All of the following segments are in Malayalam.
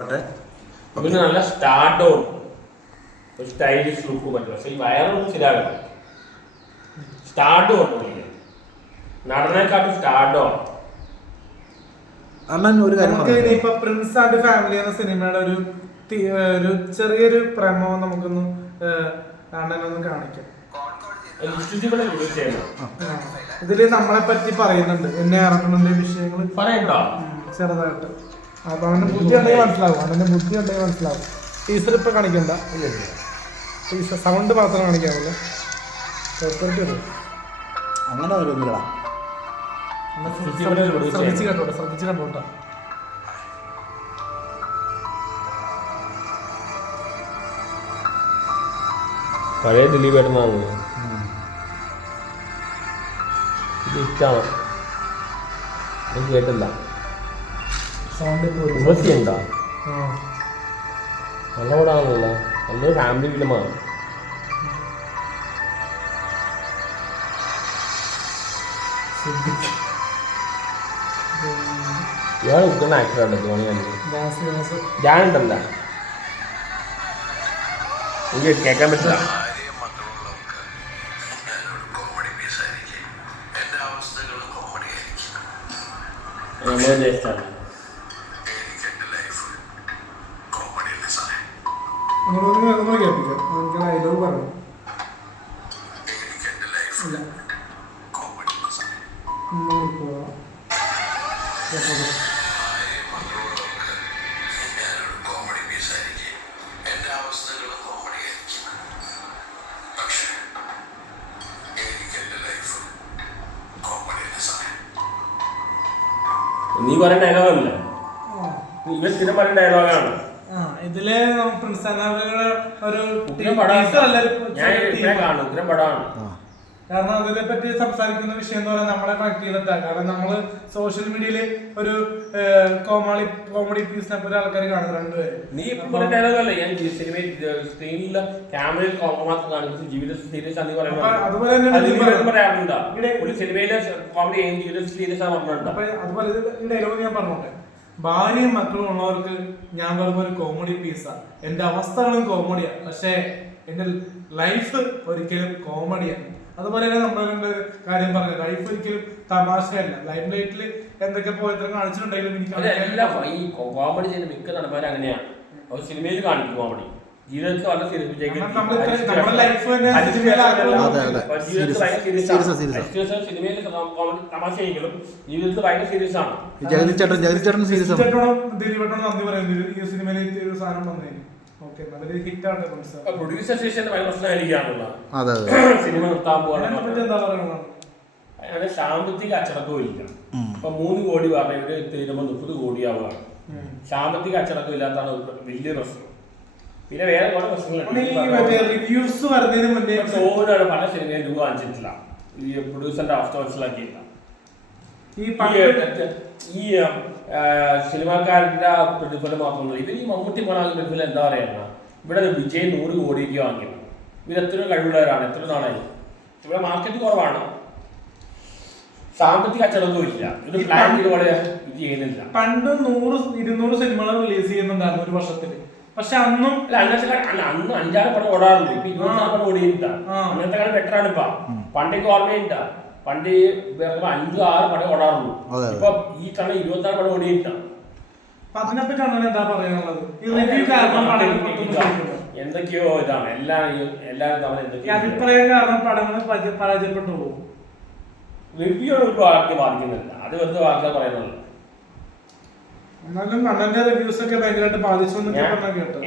ഇതിന് നല്ല സ്റ്റാർട്ടും ഒരു സ്റ്റൈലിഷ് ലുക്കും പറ്റും. പക്ഷെ ഈ വയറൊന്നും ശരിയാകണം. സ്റ്റാർട്ട് കൊണ്ടില്ല, നടനേക്കാട്ടും സ്റ്റാർട്ടോ. ഇപ്പൊ പ്രിൻസ് ആൻഡ് ഫാമിലി എന്ന സിനിമയുടെ ഒരു ചെറിയൊരു പ്രമോ നമുക്കൊന്ന് അണ്ണനൊന്ന് കാണിക്കാം. ഇതില് നമ്മളെ പറ്റി പറയുന്നുണ്ട്, എന്നെ ഇറങ്ങുന്ന വിഷയങ്ങൾ പറയണ്ടോ ചെറുതായിട്ട്. അപ്പൊ അവന്റെ ബുദ്ധി ഉണ്ടെങ്കിൽ മനസ്സിലാവും, അവന്റെ ബുദ്ധി ഉണ്ടെങ്കിൽ മനസ്സിലാവും. ടീച്ചർ ഇപ്പൊ കാണിക്കണ്ട, ടീച്ചർ സൗണ്ട് മാത്രം കാണിക്കാമല്ലോ. അങ്ങനെ വരുന്നില്ല, ശ്രദ്ധിച്ച് കണ്ടോട്ടെ. പഴയ ദിലീപ് ഏട്ടനാണ് ഇത്. ഇഷ്ടാണ്, കേട്ടില്ല. സൗണ്ട് ഉണ്ടോ? നല്ല പടമാണല്ലോ, നല്ലൊരു ഫാമിലി ഫിലിമാണ്. ഇയാൾ ഉക്കുന്ന ആക്ടറാണ് ധോണി. ഞാനുണ്ടല്ല, എനിക്ക് കേൾക്കാൻ പറ്റില്ല. ജ്യേഷ്ഠാണ്. ഡയലോഗ് പറഞ്ഞു. നീ പറയുന്ന ഡയലോഗല്ലേ, ഇവ സ്ഥിരം പറയുന്ന ഡയലോഗാണ്. ഇതില് ഒരു ഉഗ്രം പടമാണ്. കാരണം അതിനെ പറ്റി സംസാരിക്കുന്ന വിഷയം എന്ന് പറയുന്നത് നമ്മളെ കണക്ട് ചെയ്തിട്ടാണ്. കാരണം നമ്മള് സോഷ്യൽ മീഡിയയില് ഒരു കോമഡി പീസിനെ പോലെ ആൾക്കാർ കാണുന്നത് രണ്ടുപേരും. നീ പറയുന്ന ഡയലോഗല്ലേ, ഞാൻ സിനിമയിൽ സ്ക്രീനിൽ ക്യാമറയിൽ കോമഡി കാണിച്ചു ജീവിത സീരിയസ് ആണ് അതുപോലെ തന്നെ പറയാറുണ്ടോ? സിനിമയിലെ കോമഡി ജീവിത സീരിയസ് ആണ് പറഞ്ഞിട്ടുണ്ടോ? അതുപോലെ ഈ ഡയലോഗ് ഞാൻ പറഞ്ഞോട്ടെ. ഭാര്യയും മക്കളും ഉള്ളവർക്ക് ഞാൻ വെറും ഒരു കോമഡി പീസാണ്. എന്റെ അവസ്ഥകളും കോമഡിയാണ്, പക്ഷേ എന്റെ ലൈഫ് ഒരിക്കലും കോമഡിയാണ്. അതുപോലെ തന്നെ നമ്മളെ കാര്യം പറഞ്ഞു, ലൈഫ് ഒരിക്കലും തമാശയല്ല. ലൈഫ് ലൈറ്റില് എന്തൊക്കെ പോയത്ര കാണിച്ചിട്ടുണ്ടെങ്കിലും ഈ കോമഡി ചെയ്യുന്ന മിക്ക നടന്മാരും അങ്ങനെയാണ്. സിനിമയിൽ കാണിക്കും കോമഡി, ജീവിതത്തിൽ വളരെ സിനിമയിലെ തമാശയെങ്കിലും ജീവിതത്തിൽ ഭയങ്കര സീരിയസ് ആണ്. ദിലീപേട്ടനോട് നന്ദി പറയുന്നത് ഈ സിനിമയിൽ ഒരു സാധനം വന്നേന്. പ്രൊഡ്യൂസർ സ്റ്റേഷന്റെ പ്രശ്നമായിരിക്കാണല്ലോ സിനിമ നിർത്താൻ പോകണം. അതിന് സാമ്പത്തിക അച്ചടക്കവും ഇല്ല. ഇപ്പൊ 3 കോടി പറഞ്ഞവര് തീരുമ്പോ 30 കോടിയാവുകയാണ്. സാമ്പത്തിക അച്ചടക്കം ഇല്ലാത്തതാണ് വലിയ പ്രശ്നം. പിന്നെ വേറെ കുറെ പ്രശ്നങ്ങളുണ്ട്. പല സിനിമയും രൂപ വാങ്ങിച്ചിട്ടില്ല, ഈ പ്രൊഡ്യൂസറിന്റെ അവസ്ഥ മനസ്സിലാക്കിയില്ല. ഈ സിനിമാക്കാരുടെ പ്രതിഫലം മാത്രമല്ല, ഇവർ ഈ മമ്മൂട്ടി പണാകുന്ന പ്രതിഫലം എന്താ പറയുക, ഇവിടെ വിജയ് 100 കോടിയൊക്കെ വാങ്ങിയത്. ഇവർ എത്ര കഴിവുള്ളവരാണ്, എത്ര നാളായി. ഇവിടെ മാർക്കറ്റ് കുറവാണ്, സാമ്പത്തിക അച്ചടക്കവും ഇല്ല, ഒരു പ്ലാൻ ഇതുപോലെ ഇത് ചെയ്യുന്നില്ല. പണ്ട് 100-200 സിനിമകൾ റിലീസ് ചെയ്യുന്നുണ്ടായിരുന്നു ഒരു വർഷത്തില്. പക്ഷെ അന്നും അന്ന് 5-6 പടം ഓടാറുണ്ട്. ഇപ്പൊ 24 പടം ഓടിയിട്ടാ. അങ്ങനത്തെ കാലം ബെറ്ററാണ്. ഇപ്പൊ പണ്ടേക്ക് ഓർമ്മയിട്ടാ, പണ്ട് 5-6 പടം ഓടാറുള്ളൂ. ഇപ്പൊ ഈ തവണ 24 പടം ഓടിയിട്ടാ. അതിനെപ്പറ്റി എന്താ പറയാനുള്ളത്? എന്തൊക്കെയോ ഇതാണ് എല്ലാരും തവണ അഭിപ്രായം കാരണം പടങ്ങൾ പരാജയപ്പെട്ടു പോകും. റിവ്യൂ ഒരു ആൾക്ക് ബാധിക്കുന്നില്ല, അത് വെറുതെ വാർത്ത പറയുന്നുള്ളൂ. എന്നാലും അണ്ണന്റെ റിവ്യൂസ് ഒക്കെ ഭയങ്കരമായിട്ട് ബാധിച്ചു.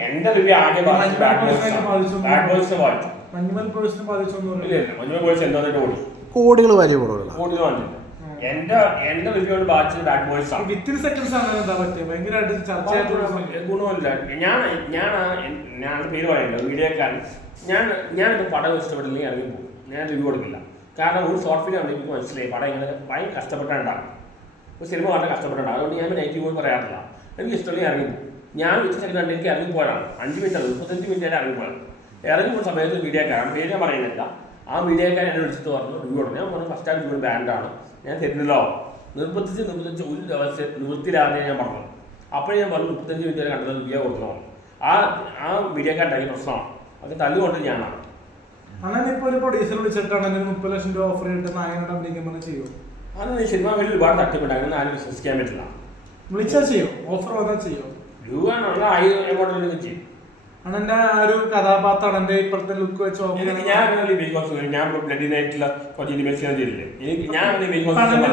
എന്റെ റിവ്യൂ ആകെ കോടികൾ എന്റെ റിവ്യൂ ബാധിച്ചത് ബാഡ് ബോയ്സ് ആണ്. വിത്തിൻ സെക്കൻഡ്സ് ആണ് എന്താ പറ്റിയ ഭയങ്കരമായിട്ട് ചർച്ചയായിട്ട് ഗുണമില്ല. ഞാൻ പേര് പറയുന്നത് വീഡിയോക്കാരൻ. ഞാനിപ്പോൾ പടം ഇഷ്ടപ്പെട്ടില്ലെങ്കിൽ ഇറങ്ങി പോകും, ഞാൻ റിവ്യൂ കൊടുക്കില്ല. കാരണം ഒരു ഷോർട്ട് ഫിലിം ആണെങ്കിൽ എനിക്ക് മനസ്സിലായി പടം ഇങ്ങനെ ഭയങ്കര കഷ്ടപ്പെട്ടാണ്ടാകും, ഒരു സിനിമ വളരെ കഷ്ടപ്പെട്ടാണ്. അതുകൊണ്ട് ഞാൻ നെഗറ്റീവ് പോയി പറയാറില്ല. എനിക്ക് ഇഷ്ടമുള്ള ഇറങ്ങി പോകും. ഞാൻ വിച്ച സെക്കൻഡ് കണ്ട് എനിക്ക് ഇറങ്ങിപ്പോയാണ് 5 മിനിറ്റ് 35 മിനിറ്റ് ഇറങ്ങിപ്പോയാണ്. ഇറങ്ങിപ്പോയ സമയത്ത് മീഡിയക്കാരൻ പേര് ഞാൻ പറയുന്നില്ല, ആ മീഡിയക്കാരൻ എന്നെ വിളിച്ചിട്ട് പറഞ്ഞു റിവ്യൂ കൊടുക്കും. ഞാൻ പറഞ്ഞു ഫസ്റ്റ് റിവ്യൂ ബാൻഡാണ്, ഞാൻ തരുന്നില്ലോ. നിർബന്ധിച്ച് ഒരു ദിവസം നിവൃത്തിയിലാതെ ഞാൻ പറഞ്ഞു. അപ്പോൾ ഞാൻ പറഞ്ഞു 35 മിനിറ്റ് വരെ കണ്ടത് വീഡിയോ കൊടുക്കണം. ആ വീഡിയോക്കാരുടെ പ്രശ്നമാണ്. അത് തല്ലുകൊണ്ട് ഞാനാണ്. അങ്ങനെ ഇപ്പോൾ ഒരു പ്രൊഡ്യൂസർ വിളിച്ചിട്ടാണ് 30 ലക്ഷം രൂപ ഓഫർ ചെയ്തിട്ട് നായകനോട് അഭിനയിക്കാൻ ചെയ്യുമോ? അത് സിനിമ ഫീൽഡിൽ ഒരുപാട് തട്ടിപ്പുണ്ട്. അങ്ങനെ ആരും വിശ്വസിക്കാൻ പറ്റില്ല. വിളിച്ചാൽ ചെയ്യോ? ഓഫർ വന്നാൽ ചെയ്യോ? രൂപ എമൗണ്ട് ചെയ്യും. അണ്ണന്റെ ആ ഒരു കഥാപാത്രം എന്റെ ഇപ്പോഴത്തെ ലുക്ക് വെച്ച്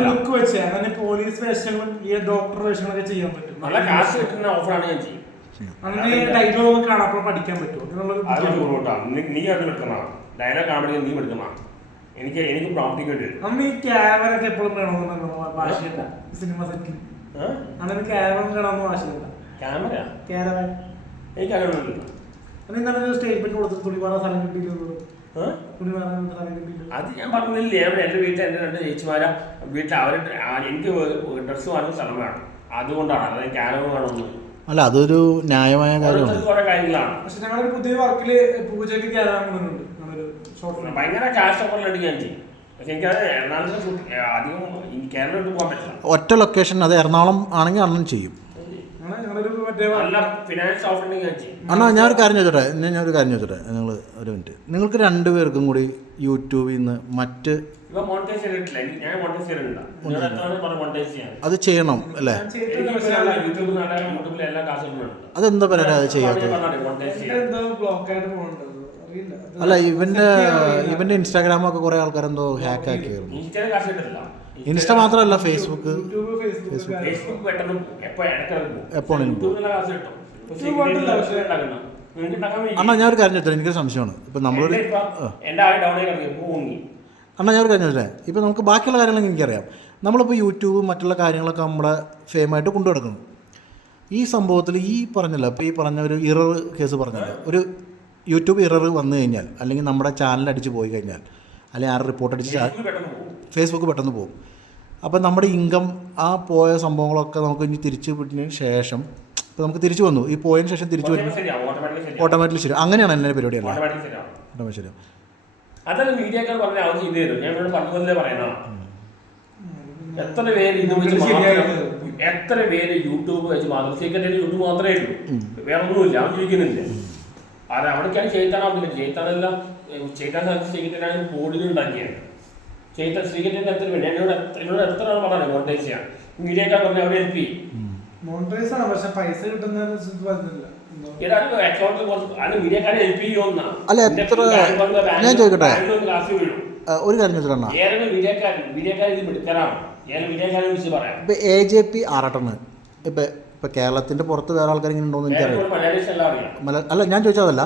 ലുക്ക് വെച്ച് അങ്ങനെ പോലീസ് വേഷങ്ങളും ഈ ഡോക്ടർ വേഷങ്ങളൊക്കെ ചെയ്യാൻ പറ്റും. നല്ല കാശ് കിട്ടുന്ന ഓഫറാണ് ഞാൻ ചെയ്യും. അങ്ങനെ ഡയലോഗ് കാണാൻ അപ്പോൾ പഠിക്കാൻ പറ്റുമോ? നീ അത് എടുക്കണം. ഡയലോഗ് കാണുമ്പോൾ നീ എടുക്കണം. എനിക്ക് പ്രോംപ്റ്റിംഗ് വേണ്ടി വരും. അന്ന് ഈ ക്യാമറ ഒക്കെ എപ്പോഴും വേണമെന്ന് ഭാഷയില്ല സിനിമ സെറ്റിൽ. അങ്ങനെ ക്യാമറ കാണാമെന്ന് ഭാഷയില്ല. ക്യാമറ എനിക്ക് അങ്ങനെ സ്റ്റേറ്റ്മെന്റ് കൊടുത്തു തുണി മാറാൻ സ്ഥലം കിട്ടിയില്ല. തുണി മാറാൻ സ്ഥലം കിട്ടിയില്ല. അത് ഞാൻ പറഞ്ഞില്ലേ. എന്റെ വീട്ടിൽ എന്റെ 2 ചേച്ചിമാരാ വീട്ടിൽ എനിക്ക് ഡ്രസ്സ് വാങ്ങുന്ന സ്ഥലം വേണം. അതുകൊണ്ടാണ്. അതായത് ക്യാമറ വേണമെന്ന്. അല്ല, അതൊരു ന്യായമായ കാര്യമാണ്. കുറെ കാര്യങ്ങളാണ്. പക്ഷെ ഞങ്ങളൊരു പുതിയ വർക്കില് പൂജയ്ക്ക് ക്യാമറ കൊണ്ടുണ്ട്. ഭയങ്കര ക്യാഷ് ഓഫറിലായിട്ട് ഞാൻ ചെയ്യും. പക്ഷെ എനിക്കത് എറണാകുളത്ത് അധികം കേരളം ഇട്ട് പോകാൻ പറ്റില്ല. ഒറ്റ ലൊക്കേഷൻ, അത് എറണാകുളം ആണെങ്കിൽ അണ്ണൻ ചെയ്യും. അണ്ണാ ഞാനൊരു കാര്യം ചോദിച്ചോട്ടെ നിങ്ങൾ ഒരു മിനിറ്റ്. നിങ്ങൾക്ക് 2 പേർക്കും കൂടി യൂട്യൂബിൽ നിന്ന് മറ്റ് അത് ചെയ്യണം അല്ലേ? അതെന്താ പറയാ അത് ചെയ്യാത്തത്? അല്ല, ഇവന്റെ ഇൻസ്റ്റാഗ്രാമൊക്കെ കുറെ ആൾക്കാരെന്തോ ഹാക്ക് ആക്കിയായിരുന്നു. ഇൻസ്റ്റ മാത്രമല്ല, ഫേസ്ബുക്ക് എപ്പോഴും. അണ്ണാ ഞാനൊരു കാര്യം ചോദിച്ചത്, എനിക്കൊരു സംശയമാണ്. ഇപ്പം നമ്മളൊരു അണ്ണാ ഞാനൊരു കാര്യം ചോദിച്ചേ, ഇപ്പം നമുക്ക് ബാക്കിയുള്ള കാര്യങ്ങളൊക്കെ എനിക്കറിയാം. നമ്മളിപ്പോൾ യൂട്യൂബ് മറ്റുള്ള കാര്യങ്ങളൊക്കെ നമ്മുടെ ഫെയിമായിട്ട് കൊണ്ടു നടക്കണം. ഈ സംഭവത്തിൽ ഈ പറഞ്ഞല്ലോ, ഇപ്പോൾ ഈ പറഞ്ഞ ഒരു ഇറർ കേസ് പറഞ്ഞല്ലോ, ഒരു യൂട്യൂബ് ഇറർ വന്നു കഴിഞ്ഞാൽ, അല്ലെങ്കിൽ നമ്മുടെ ചാനൽ അടിച്ച് പോയി കഴിഞ്ഞാൽ, അല്ലെങ്കിൽ ആരും റിപ്പോർട്ട് അടിച്ച് ഫേസ്ബുക്ക് പെട്ടെന്ന് പോകും. അപ്പം നമ്മുടെ ഇൻകം ആ പോയ സംഭവങ്ങളൊക്കെ നമുക്ക് ഇനി തിരിച്ചു വിട്ടതിന് ശേഷം, ഇപ്പോൾ നമുക്ക് തിരിച്ചു വന്നു, ഈ പോയതിന് ശേഷം തിരിച്ചു വരുന്നു ഓട്ടോമാറ്റിക്കലി ശരി. അങ്ങനെയാണ് എൻ്റെ പരിപാടിയല്ല? ഓട്ടോമാറ്റിക് ശരി. അതല്ല മീഡിയക്കാർ പറഞ്ഞ അവർ ചെയ്തു തരും. ഞാൻ ഇവിടെ പറഞ്ഞതല്ലേ പറയുന്ന. എത്ര പേര് ഇത് വെച്ച് എത്ര പേര് യൂട്യൂബ് വെച്ച് മാത്രം സീക്രട്ട് യൂട്യൂബ് മാത്രമേ ഉള്ളൂ, വേറെ ഒന്നുമില്ല. അവൻ ജീവിക്കുന്നില്ല. അത് അവിടേക്കാണ് ചെയ്താനാവില്ല. ചെയ്താനെല്ലാം ചെയ്താൻ സാധിച്ച് ചെയ്തിട്ടാണ് കോടികളുണ്ടാക്കിയാണ്. ചെയ്ത ശ്രീകണ്ഠൻ്റെ എത്ര പേര് എന്നോട് എത്ര ആൾ പറഞ്ഞത് മോണിറ്റൈസ് ചെയ്യാൻ. മീഡിയക്കാർ പറഞ്ഞ അവരെ ഹെൽപ്പ് ചെയ്യും. അല്ല, എത്ര ഞാൻ ചോദിക്കട്ടെ ഒരു കാര്യം ചോദിച്ചിട്ടാ, ഇപ്പൊ AJP ആറാട്ടണ് ഇപ്പൊ കേരളത്തിന്റെ പുറത്ത് വേറെ ആൾക്കാർ ഇങ്ങനെ ഉണ്ടോന്ന് എനിക്കറിയാം. അല്ല, ഞാൻ ചോദിച്ചതല്ല,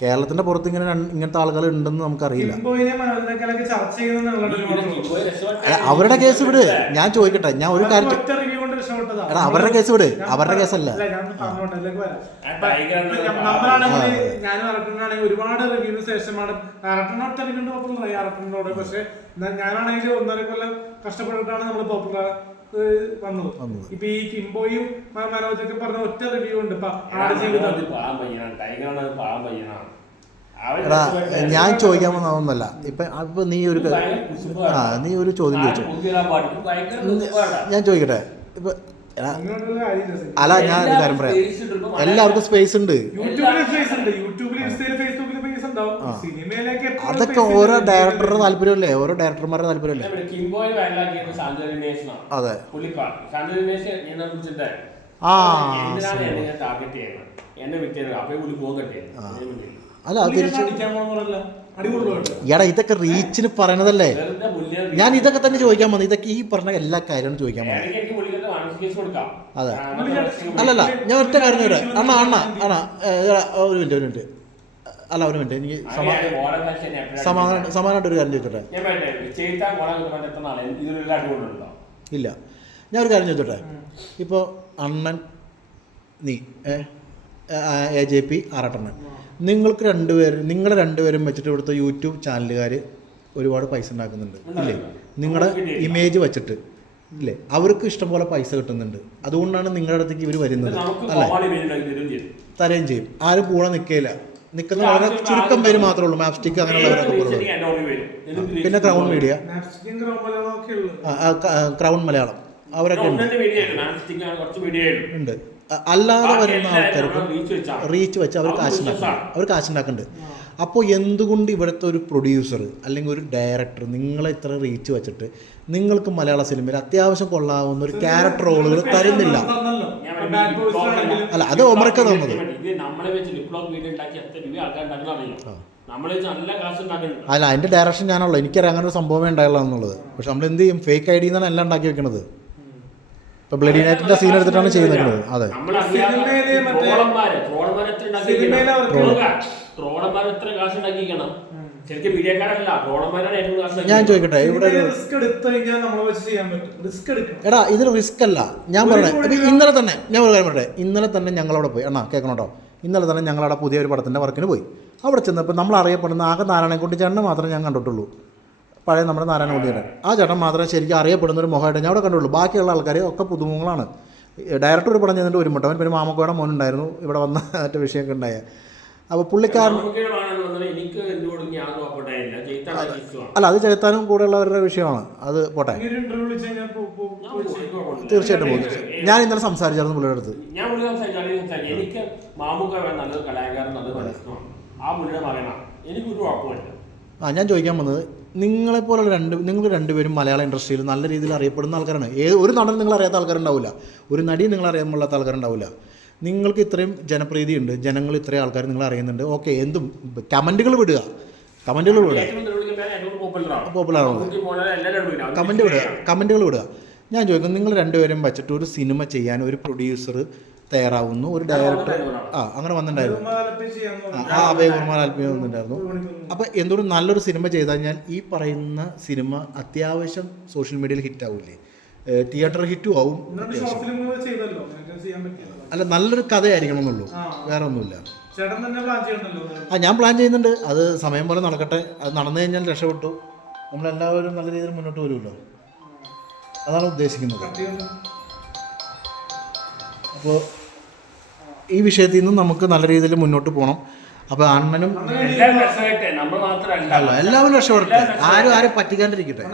കേരളത്തിന്റെ പുറത്ത് ഇങ്ങനത്തെ ആളുകൾ ഉണ്ടെന്ന് നമുക്കറിയില്ല. അവരുടെ കേസ് വിട്. ഞാൻ ചോദിക്കട്ടെ, ഞാൻ ഒരു കാര്യം, എടാ അവരുടെ കേസ് വിട്, അവരുടെ കേസല്ല. ഒരുപാട് റിവ്യൂവിന് ശേഷമാണ് പക്ഷെ ഞാനാണെങ്കിൽ 1.5 കൊല്ലം കഷ്ടപ്പെട്ടിട്ടാണ് നമ്മൾ പോപ്പുലർ വന്നത്. ഇപ്പൊ ഈ കിംബോയും മനോജൊക്കെ പറഞ്ഞ ഒറ്റ റിവ്യൂ ഉണ്ട്. എടാ ഞാൻ ചോദിക്കാൻ വന്നതൊന്നല്ല. ഇപ്പൊ നീ ഒരു ചോദ്യം ചോദിച്ചു. ഞാൻ ചോദിക്കട്ടെ, ഇപ്പൊ അല്ല ഞാൻ ഒരു കാര്യം പറയാം, എല്ലാവർക്കും സ്പേസ് ഉണ്ട്. അതൊക്കെ ഓരോ ഡയറക്ടറുടെ താല്പര്യമല്ലേ, ഓരോ ഡയറക്ടർമാരുടെ താല്പര്യമല്ലേ. അതെ. അല്ല അത് തിരിച്ചു എടാ, ഇതൊക്കെ റീച്ചിന് പറയണതല്ലേ. ഞാൻ ഇതൊക്കെ തന്നെ ചോദിക്കാൻ വന്നു. ഇതൊക്കെ ഈ പറഞ്ഞ എല്ലാ കാര്യവും ചോദിക്കാൻ വന്നു. അതെ. അല്ലല്ല, ഞാൻ ഒറ്റ കാര്യം ചോദിക്കാം. ഒരു മിനിറ്റ് അല്ല, ഒരു മിനിറ്റ് എനിക്ക് സമാനമായിട്ട് ഒരു കാര്യം ചോദിച്ചോട്ടെ. ഇല്ല, ഞാൻ ഒരു കാര്യം ചോദിച്ചോട്ടെ. ഇപ്പോൾ അണ്ണൻ, നീ AJP ആറാട്ടണ്ണൻ, നിങ്ങളുടെ 2 പേരും വെച്ചിട്ട് ഇവിടുത്തെ യൂട്യൂബ് ചാനലുകാർ ഒരുപാട് പൈസ ഉണ്ടാക്കുന്നുണ്ട് ഇല്ലേ? നിങ്ങളുടെ ഇമേജ് വെച്ചിട്ട് ഇല്ലേ? അവർക്ക് ഇഷ്ടംപോലെ പൈസ കിട്ടുന്നുണ്ട്. അതുകൊണ്ടാണ് നിങ്ങളുടെ അടുത്തേക്ക് ഇവർ വരുന്നത് അല്ലേ? തരുകയും ചെയ്യും. ആരും കൂടെ നിൽക്കില്ല. നിൽക്കുന്ന വളരെ ചുരുക്കം പേര് മാത്രമേ ഉള്ളൂ. മാപ്സ്റ്റിക് അങ്ങനെയുള്ളവരൊക്കെ കൂടുതൽ. പിന്നെ ക്രൗൺ മീഡിയ, ക്രൗൺ മലയാളം അവരൊക്കെ ഉണ്ട്. അല്ലാതെ വരുന്ന ആൾക്കാർക്ക് റീച്ച് വെച്ച് അവർ കാശുണ്ടാക്കും. കാശുണ്ടാക്കുന്നുണ്ട്. അപ്പോൾ എന്തുകൊണ്ട് ഇവിടുത്തെ ഒരു പ്രൊഡ്യൂസർ അല്ലെങ്കിൽ ഒരു ഡയറക്ടർ നിങ്ങളെ ഇത്ര റീച്ച് വെച്ചിട്ട് നിങ്ങൾക്ക് മലയാള സിനിമയിൽ അത്യാവശ്യം കൊള്ളാവുന്ന ഒരു ക്യാരക്ടർ റോളുകൾ തരുന്നില്ല? അല്ല, അത് ഒമറക്ക തന്നത്. അല്ല, അതിൻ്റെ ഡയറക്ഷൻ ഞാനുള്ളൂ. എനിക്കറിയാം അങ്ങനെ ഒരു സംഭവമേ ഉണ്ടായുള്ളൂ എന്നുള്ളത്. പക്ഷെ നമ്മൾ എന്ത് ചെയ്യും? ഫേക്ക് ഐ ഡിന്നാണ് എല്ലാം ഉണ്ടാക്കി വെക്കുന്നത്. ഇപ്പൊ ബ്ലഡി നൈറ്റിന്റെ സീൻ എടുത്തിട്ടാണ് ചെയ്യുന്നത്. അതെ, ഞാൻ ചോദിക്കട്ടെ, ഇവിടെ എടാ ഇതിൽ റിസ്ക് അല്ല ഞാൻ പറയണേ. ഇന്നലെ തന്നെ ഞാൻ ഒരു കാര്യം പറയട്ടെ, ഇന്നലെ തന്നെ ഞങ്ങളവിടെ പോയി. അണ്ണാ കേൾക്കണം കേട്ടോ. ഇന്നലെ തന്നെ ഞങ്ങളവിടെ പുതിയൊരു പടത്തിൻ്റെ വർക്കിന് പോയി. അവിടെ ചെന്നപ്പോൾ നമ്മൾ അറിയപ്പെടുന്ന ആകെ നാരായണൻകുട്ടി ചേട്ടനെ മാത്രമേ ഞാൻ കണ്ടിട്ടുള്ളൂ. പഴയ നമ്മുടെ നാരായണൻകുട്ടി ചേട്ടൻ. ആ ചേട്ടൻ മാത്രമേ ശരിക്കും അറിയപ്പെടുന്ന ഒരു മുഖമായിട്ട് ഞാൻ അവിടെ കണ്ടുള്ളൂ. ബാക്കിയുള്ള ആൾക്കാർ ഒക്കെ പുതുമുഖങ്ങളാണ്. ഡയറക്ടർ ഒരു പടം ചെയ്തിട്ട് ഒരു മുട്ടവൻ, പിന്നെ മാമക്കോയുടെ മോനുണ്ടായിരുന്നു ഇവിടെ വന്ന മറ്റേ വിഷയമൊക്കെ ഉണ്ടായ. അപ്പോൾ പുള്ളിക്കാരൻ അല്ല, അത് ചെലുത്താനും കൂടെയുള്ളവരുടെ വിഷയമാണ്. അത് പോട്ടെ, തീർച്ചയായിട്ടും പോകും. ഞാൻ ഇന്നലെ സംസാരിച്ചായിരുന്നു പുള്ളിയുടെ അടുത്ത്. എനിക്ക് മാമുക്ക നല്ലൊരു കലാകാരൻ, നല്ലൊരു മനുഷ്യനാണ്. ആ പുള്ളിയുടെ മകനാണ്. എനിക്കൊരു കുഴപ്പമില്ല. ഞാൻ ചോദിക്കാൻ വന്നത്, നിങ്ങളെപ്പോലുള്ള നിങ്ങൾ രണ്ടുപേരും മലയാള ഇൻഡസ്ട്രിയിൽ നല്ല രീതിയിൽ അറിയപ്പെടുന്ന ആൾക്കാരാണ്. ഒരു നടൻ നിങ്ങൾ അറിയാത്ത ആൾക്കാരുണ്ടാവില്ല, ഒരു നടി നിങ്ങൾ അറിയാമുള്ളാത്ത ആൾക്കാരുണ്ടാവില്ല. നിങ്ങൾക്ക് ഇത്രയും ജനപ്രീതി ഉണ്ട്, ജനങ്ങൾ ഇത്രയും ആൾക്കാർ നിങ്ങൾ അറിയുന്നുണ്ട്. ഓക്കെ, എന്തും കമൻറ്റുകൾ വിടുക, പോപ്പുലറാണ്. കമൻറ്റുകൾ വിടുക. ഞാൻ ചോദിക്കുന്നു, നിങ്ങൾ രണ്ടുപേരും വെച്ചിട്ട് ഒരു സിനിമ ചെയ്യാൻ ഒരു പ്രൊഡ്യൂസർ തയ്യാറാവുന്നു, ഒരു ഡയറക്ടർ അങ്ങനെ വന്നിട്ടുണ്ടായിരുന്നു. അഭയകുമാർ ആൽപ്പി വന്നിട്ടുണ്ടായിരുന്നു. അപ്പോൾ എന്തുകൊണ്ട് നല്ലൊരു സിനിമ ചെയ്ത് കഴിഞ്ഞാൽ ഈ പറയുന്ന സിനിമ അത്യാവശ്യം സോഷ്യൽ മീഡിയയിൽ ഹിറ്റാവില്ലേ, തിയേറ്റർ ഹിറ്റും ആവും. അല്ല, നല്ലൊരു കഥയായിരിക്കണം എന്നുള്ളൂ, വേറെ ഒന്നുമില്ല. ഞാൻ പ്ലാൻ ചെയ്യുന്നുണ്ട്. അത് സമയം പോലെ നടക്കട്ടെ. അത് നടന്നു കഴിഞ്ഞാൽ രക്ഷപ്പെട്ടു. നമ്മളെല്ലാവരും നല്ല രീതിയിൽ മുന്നോട്ട് വരുമല്ലോ, അതാണ് ഉദ്ദേശിക്കുന്നത്. അപ്പോൾ ഈ വിഷയത്തിൽ നിന്ന് നമുക്ക് നല്ല രീതിയിൽ മുന്നോട്ട് പോകണം. അപ്പോൾ അണ്ണനും അല്ല, എല്ലാവരും രക്ഷപ്പെടട്ടെ, ആരും പറ്റിക്കാണ്ടിരിക്കട്ടെ.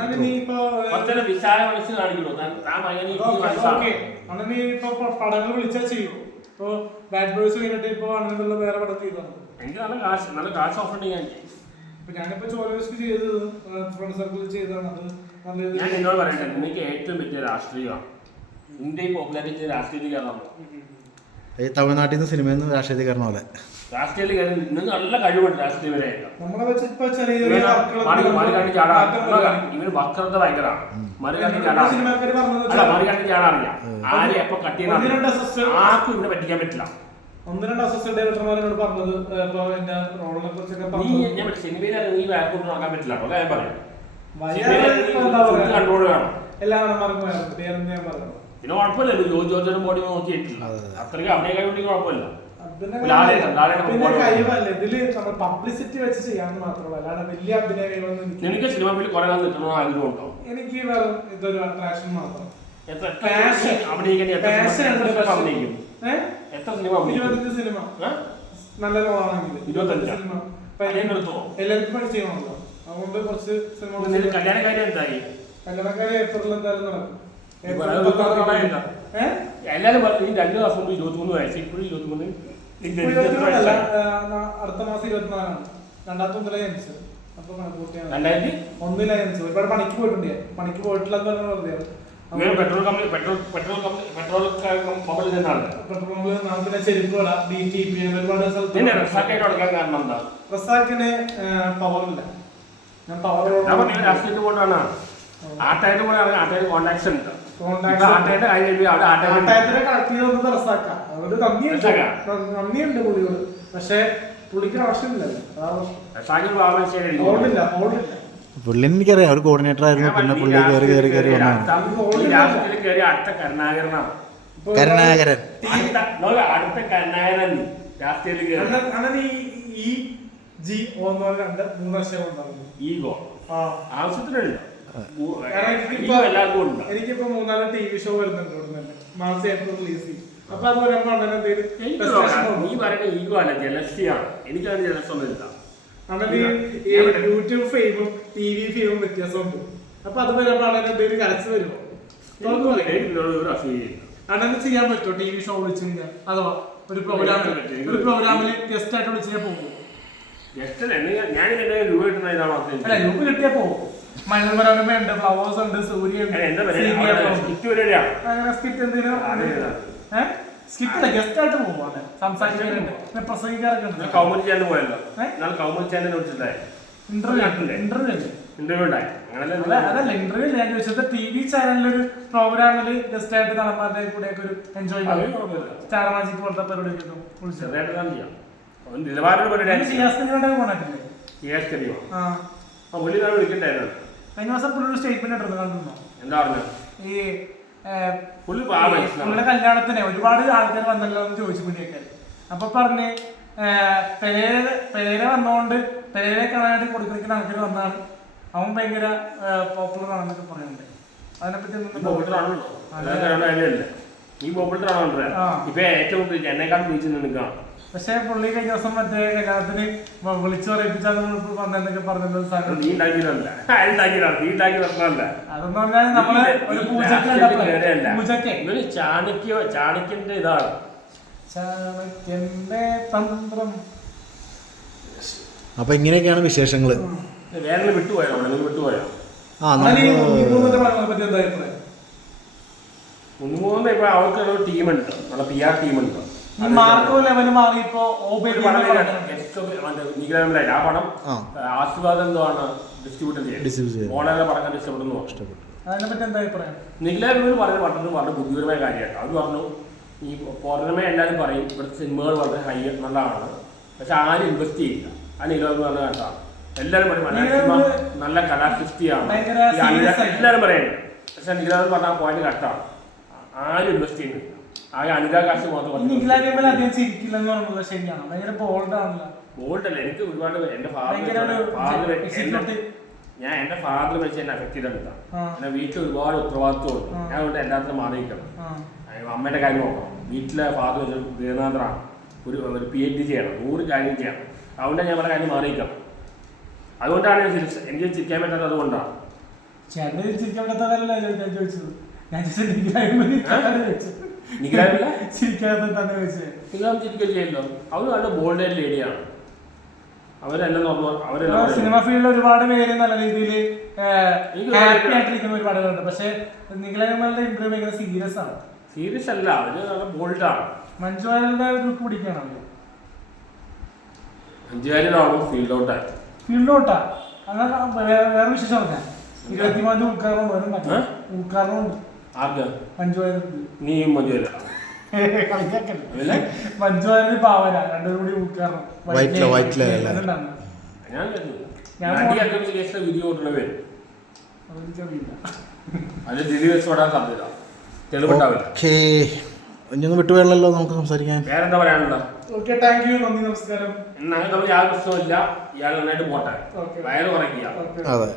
പടങ്ങൾ വിളിച്ചാൽ ചെയ്യും. ഇപ്പോൾ ബാഡ് ബോയ്സ് കഴിഞ്ഞിട്ട് ഇപ്പോൾ അണ്ണനുള്ള വേറെ പടം ചെയ്തതാണ്. ഞാനിപ്പോ ചോലവസ്കി ചെയ്തത് ഫ്രണ്ട് സർക്കിൾ ചെയ്തതാണ്. അത് നല്ല ഞാൻ എന്നോട് പറയട്ടെ, നിങ്ങൾക്ക് ഏറ്റവും പറ്റിയ രാഷ്ട്രീയമാണ് ഇന്ത്യയിൽ പോപ്പുലാരിറ്റി രാഷ്ട്രീയക്കാരാണ്. ഈ തമിഴ്നാട്ടിൽ നിന്ന് സിനിമയിൽ നിന്ന് രാഷ്ട്രീയക്കാരനോ പോലെ രാഷ്ട്രീയത്തിൽ നിങ്ങൾക്ക് നല്ല കഴിവുണ്ട്. രാഷ്ട്രീയവരെ ഇവര് വക്രത ഭയങ്കരമാണ്. മറികണ്ടി ചാടാറില്ല. ആരെ എപ്പോ കട്ട് ചെയ്യുന്ന ആർക്കും ഇവരെ പറ്റിക്കാൻ പറ്റില്ല. 1-2 അസിസ്റ്റന്റ് ഡയറക്ടർമാരോട് പറഞ്ഞത് റോളിനെ കുറിച്ചൊക്കെ സിനിമയിൽ ഈ വാക്കൊണ്ട് നടക്കാൻ പറ്റില്ല. ഞാൻ പറയാം, കൺട്രോൾ വേണം. എല്ലാ നടന്മാർക്കും പേരെന്ന് ഞാൻ പറഞ്ഞു. പിന്നെ കുഴപ്പമില്ല, ജോർജോന്റെ ബോഡി നോക്കിയിട്ടില്ല. അത്രയ്ക്ക് അഭിനയ കഴിവുണ്ടെങ്കിൽ കുഴപ്പമില്ല. പബ്ലിസിറ്റി വെച്ച് ചെയ്യാന്ന് മാത്രമല്ല, അല്ലാതെ വലിയ അഭിനയ കഴിവൊന്നും എനിക്ക് സിനിമ ഫീൽഡിൽ കുറെ നാൾ നിൽക്കണോ ആഗ്രഹമുണ്ടോ? എനിക്ക് ഇതൊരു അട്രാക്ഷൻ മാത്രം. 25 സിനിമ നല്ല റോളാണെങ്കിൽ 25 സിനിമ എല്ലാവർക്കും പഠിച്ചു ചെയ്യണമല്ലോ. അതുകൊണ്ട് കുറച്ച് സിനിമ കല്യാണക്കാരി എന്തായി? കല്യാണക്കാരി ഏപ്രിൽ എന്തായാലും നടക്കും. എല്ലാരും പറഞ്ഞു 2 വർഷം മുമ്പ് 23 വയസ്സ്, ഇപ്പോഴും 23. അടുത്ത മാസം 24ആണ്. 2001 ജനിച്ചത്. അപ്പൊ 2001 ജനിച്ചത്. ഒരുപാട് പണിക്ക് പോയിട്ടുണ്ട്. പണിക്ക് പോയിട്ടില്ലെന്ന് പറഞ്ഞാൽ പെട്രോൾ പമ്പിൽ നിന്നാണ്. പിന്നെ ചെരുപ്പ് കട, DTP ഒരുപാട് സ്ഥലത്ത്. റസാക്കിന് പവറില്ല. ഞാൻ പവർ രാഷ്ട്രീയത്തിൽ കൊണ്ടാണ് ആട്ടായിട്ട് കൂടെയാണ്. ആട്ടായിട്ട് കോൺടാക്ട്സ് ഉണ്ട്. ആട്ടായത്തിനെ കളക്ട് ചെയ്ത് റസാക്കാം. അതുകൊണ്ട് നന്ദിയുണ്ട് പുള്ളിയോട്. പക്ഷെ പുള്ളിക്ക് ആവശ്യമില്ലല്ലോ. ഹോൾഡില്ല. പുള്ളി എനിക്കറിയാം, ഒരു കോർഡിനേറ്റർ ആയിരുന്നു. പിന്നെ പുള്ളി കയറി വന്നതാണ്. കരുണാകരൻ എനിക്കിപ്പോ 3-4 TV ഷോ വരുന്നുണ്ട് ഇവിടെ മാർച്ച് ഏപ്രിൽ റിലീസ് ചെയ്യും. അപ്പൊ അത് വരുമ്പോ നീ പറയുന്ന ഈഗോ അല്ല, ജലസ്റ്റിയാണ്. എനിക്കതിന് ജലസൊന്നുമില്ല. യൂട്യൂബ് ഫെയിമും TV ഫെയിമും വ്യത്യാസമുണ്ട്. അപ്പൊ അത് വരുമ്പോ എന്തെങ്കിലും കരച്ച് വരുമോ? അണ്ണന് ചെയ്യാൻ പറ്റുമോ ടി വി ഷോ വിളിച്ചു കഴിഞ്ഞാൽ അഥവാ ഒരു പ്രോഗ്രാമിൽ ഗസ്റ്റ് ആയിട്ട് വിളിച്ചാൽ പോകും? അല്ല ഗ്രൂപ്പ് കിട്ടിയാൽ പോകും. മഴ മനോരമയുണ്ട്, ഫ്ലവേഴ്സ് ഉണ്ട്, സൂര്യ ഉണ്ട്, അങ്ങനെ സ്കിറ്റ് എന്തെങ്കിലും സ്കിറ്റ് ഗസ്റ്റ് ആയിട്ട് പോകും. സംസാരിക്കാറുണ്ട്, പ്രസംഗിക്കാറൊക്കെ ഉണ്ട്. അതല്ല ഇന്റർവ്യൂ ഞാൻ ചോദിച്ചത് ടി വി ചാനലിലൊരു പ്രോഗ്രാമില് ഗസ്റ്റ് ആയിട്ട് നടന്മാരുടെ കൂടെ ഒക്കെ ഒരു എൻജോയ് സ്റ്റാർ മാജിക് പോലത്തെ പരിപാടിയൊക്കെ വിളിച്ചത്. കഴിഞ്ഞ ദിവസം പുള്ളി സ്റ്റേറ്റ്മെന്റ് ഇട്ടിരുന്നു, കണ്ടിരുന്നോ? ഈ പുള്ളിയുടെ കല്യാണത്തിന് ഒരുപാട് ആൾക്കാർ വന്നല്ലോ എന്ന് ചോദിച്ചു പുള്ളിയൊക്കെ. അപ്പൊ പറഞ്ഞ് പേരെ വന്നോണ്ട് പേരെ കാണാനായിട്ട് കൊടുക്കുന്ന ആൾക്കാർ വന്നാണ്, അവൻ ഭയങ്കര പോപ്പുലർ ആണെന്നൊക്കെ പറയുന്നുണ്ട്. അതിനെപ്പറ്റി പക്ഷെ പുള്ളി കഴിഞ്ഞ ദിവസം മറ്റേ കല്യാണത്തിന് വിളിച്ചു പറയിപ്പിച്ചാൽ വന്നൊക്കെ പറഞ്ഞത് അതെന്ന് പറഞ്ഞാൽ നമ്മള് ഒരു ചാണക്യന്റെ ഇതാണ് ചാണക്യന്റെ തന്ത്രം. അപ്പൊ ഇങ്ങനെയൊക്കെയാണ് വിശേഷങ്ങള്. വേറെ വിട്ടുപോയോ? വിട്ടുപോയോ? ഇപ്പൊ അവർക്ക് ടീമുണ്ട്, നല്ല PR ടീമുണ്ട്. മാർക്കോ ലെവല് മാറിയപ്പോ ആ പടം ആശീർവാദം എന്താണ് ഡിസ്ട്രിബ്യൂട്ട് ചെയ്യുന്നത്, ഓണയുടെ പടം ഇഷ്ടപ്പെടുന്നു. അതിനെപ്പറ്റി എന്താ അഭിപ്രായം? നിഖിലേബിൾ പറഞ്ഞ പട്ടണം വളരെ ബുദ്ധിപരമായ കാര്യമാണ്. അത് പറഞ്ഞു ഈ പുറമേ എല്ലാവരും പറയും ഇവിടുത്തെ സിനിമകൾ വളരെ ഹൈ നല്ലതാണ്, പക്ഷെ ആരും ഇൻവെസ്റ്റ് ചെയ്യില്ല. ആ നിഖിലേബിൾ പറഞ്ഞ കേട്ടാണ് എല്ലാവരും പറയും നല്ല കലാസൃഷ്ടിയാണ് എല്ലാവരും പറയുന്നത്. പക്ഷെ നിഖിലേബിൾ പറഞ്ഞ പോയിന്റ് കറക്റ്റാണ്, ആരും ഇൻവെസ്റ്റ് ചെയ്യുന്നില്ല. ആകെ അനുരാഗ് കാശ് മാത്രം. ബോൾഡല്ല, എനിക്ക് ഒരുപാട് എന്റെ ഞാൻ എന്റെ ഫാദർ വെച്ച് എന്നെ അഫക്ട് ചെയ്തിട്ടാണ്. എന്റെ വീട്ടിൽ ഒരുപാട് ഉത്തരവാദിത്വമുണ്ട്. ഞാൻ അതുകൊണ്ട് എല്ലാത്തിനും മാറിയിരിക്കണം. അമ്മേന്റെ കാര്യം നോക്കണം, വീട്ടിലെ ഫാദർ വെച്ച് ഗൃഹനാഥനാണ്, ഒരു PhD ചെയ്യണം, 100 കാര്യം ചെയ്യണം. അതുകൊണ്ട് ഞാൻ പല കാര്യം മാറിയിരിക്കണം. അതുകൊണ്ടാണ് എനിക്ക് ചിരിക്കാൻ പറ്റാത്തത്. അതുകൊണ്ടാണ് ചിരിക്കാൻ പറ്റാത്തതല്ല ഞാൻ ചോദിച്ചത്. ഞാൻ ചിരിക്കുകയല്ലോ. അവര് നല്ല ബോൾഡ് ലേഡിയാണ്. സിനിമ ഫീൽഡിൽ ഒരുപാട് പേര് നല്ല രീതിയിൽ ഹാപ്പി ആയിട്ടിരിക്കുന്ന ഒരുപാട് പേരുണ്ട്. പക്ഷെ നിഖിലയുടെ ഇന്റർവ്യൂ ഭയങ്കര സീരിയസ് ആണ്. സീരിയസ് അല്ല, അവര് നല്ല ബോൾഡാണ്. മഞ്ജു വാര്യരുടെ ലുക്ക് പിടിക്കാണ് അവര്. മഞ്ജു വാര്യരാണോ ഫീൽഡൗട്ടാ? ഫീൽഡൗട്ടാ. അങ്ങനെ വേറെ വിശേഷം പറഞ്ഞാൽ 23 ഉദ്ഘാടനമുണ്ട്. മഞ്ജു വാര്യർ നീ മഞ്ജു വാര്യർ മഞ്ജു വാര്യർ പാവന രണ്ടുപേരും കൂടി ഉദ്ഘാടനം. വിട്ടുപോയല്ലോ, നമുക്ക് സംസാരിക്കാൻ. വേറെന്താ പറയാനുള്ളത്? ഓക്കെ, താങ്ക് യു, നന്ദി, നമസ്കാരം. ഞങ്ങൾ തമ്മിൽ യാതൊരു പ്രശ്നമില്ല. ഇയാൾ നന്നായിട്ട് പോട്ടെ, വയറ് കുറയ്ക്കുക. അതെ.